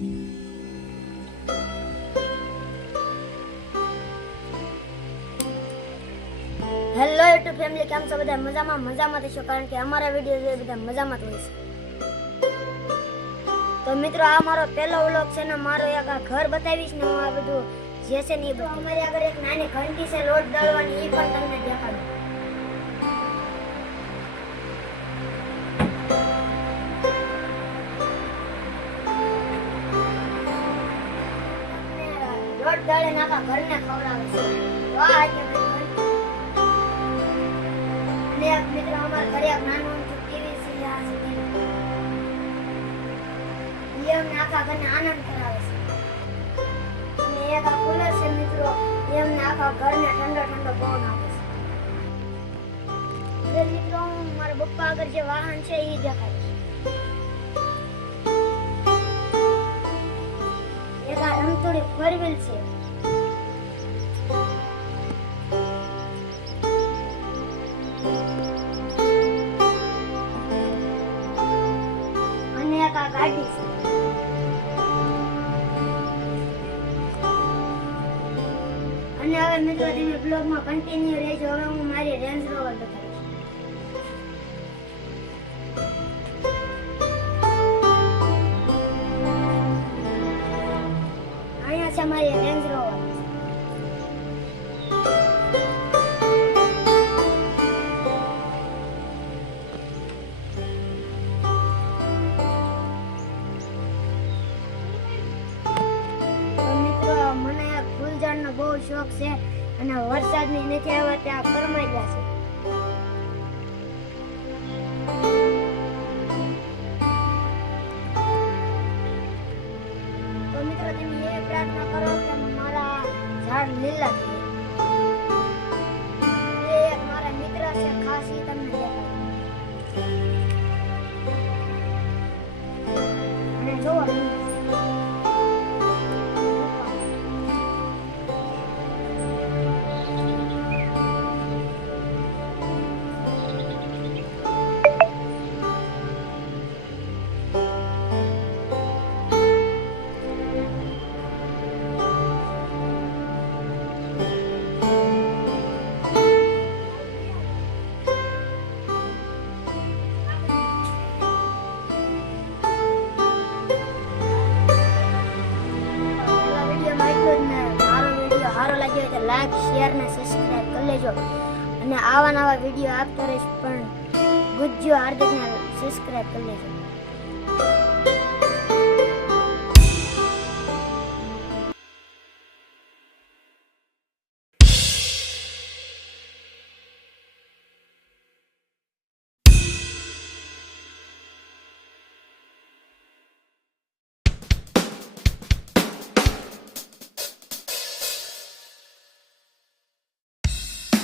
Hello YouTube family કેમ છો બધા? મજામાં? મજામાં થશો કારણ કે અમારા વીડિયો જોઈએ બધા મજામાં જ હોય છે. તો મિત્રો, આ મારો પહેલો વ્લોગ છે ને, મારો એક આ ઘર બતાવીશ ને હું આ બધું જે છે ને એ અમારી આગળ એક નાની ઘંટી છે, લોટ દળવાની એ પણ તમને દેખાડું. લોટ દળે નાખા ઘરને ખવડાવે છે. તો આ આજે મારી અને એક મિત્રો અમારા ઘરે નાનું ટીવી સિરિયલ છે TV. નાખા ઘરને આનંદ કરાવે છે. અને એક આ કુલર છે મિત્રો, એ નાખા ઘરને ઠંડો ઠંડો પવન આપે છે. મિત્રો, મારા પપ્પા આગળ જે વાહન છે એ દેખાડીશ ફોર વ્હીલ છે. અને આ ગાડી છે. અને હવે મિત્રો, તમે બ્લોગમાં કન્ટિન્યુ રહેજો. હવે હું મારી રેન્જ રોવર બતાવીશ. મિત્રો મને ફૂલઝાડનો બહુ શોખ છે અને વરસાદની નથી આવતા કરમાઈ ગયા છે. તો મિત્રો તમે એ પ્રાર્થના કરો કે મારા ઝાડ એ એક મારા મિત્ર છે, ખાસ દેખાડું. અને જોવો શેર ને સબસ્ક્રાઇબ કરી લેજો. અને આવા નવા વીડિયો આપતો રહીશ, પણ ગુજ્જો હાર્દિકને સબસ્ક્રાઇબ કરી લેજો.